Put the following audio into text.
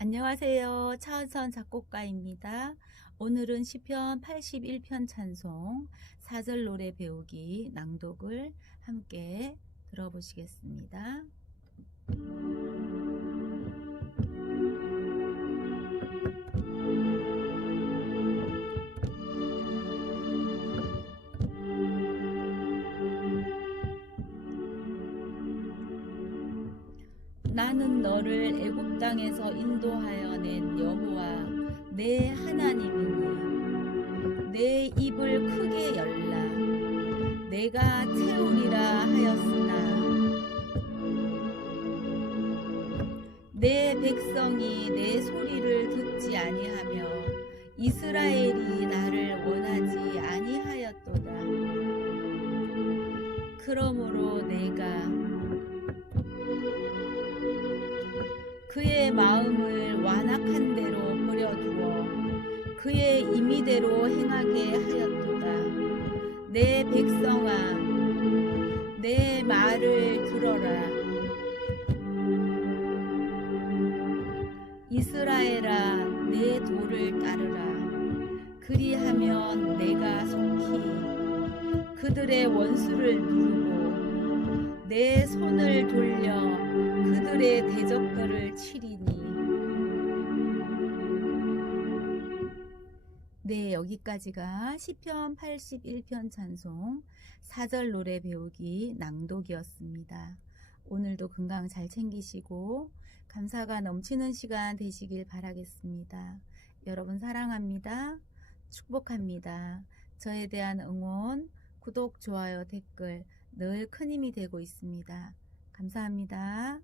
안녕하세요. 차은선 작곡가입니다. 오늘은 시편 81편 찬송 사절 노래 배우기 낭독을 함께 들어보시겠습니다. 나는 너를 애굽 땅에서 인도하여 낸 여호와 내 하나님이니. 내 입을 크게 열라. 내가 채우리라 하였으나. 내 백성이 내 소리를 듣지 아니하며 이스라엘이 나를 원하지 아니하였도다. 그러므로 내가 마음을 완악한 대로 버려두어 그의 임의대로 행하게 하였도다. 내 백성아, 내 말을 들어라. 이스라엘아, 내 도를 따르라. 그리하면 내가 속히 그들의 원수를 누르고 내 손을 돌려 그들의 대적들을 치리 네 여기까지가 시편 81편 찬송 사절 노래 배우기 낭독이었습니다. 오늘도 건강 잘 챙기시고 감사가 넘치는 시간 되시길 바라겠습니다. 여러분 사랑합니다. 축복합니다. 저에 대한 응원, 구독, 좋아요, 댓글 늘 큰 힘이 되고 있습니다. 감사합니다.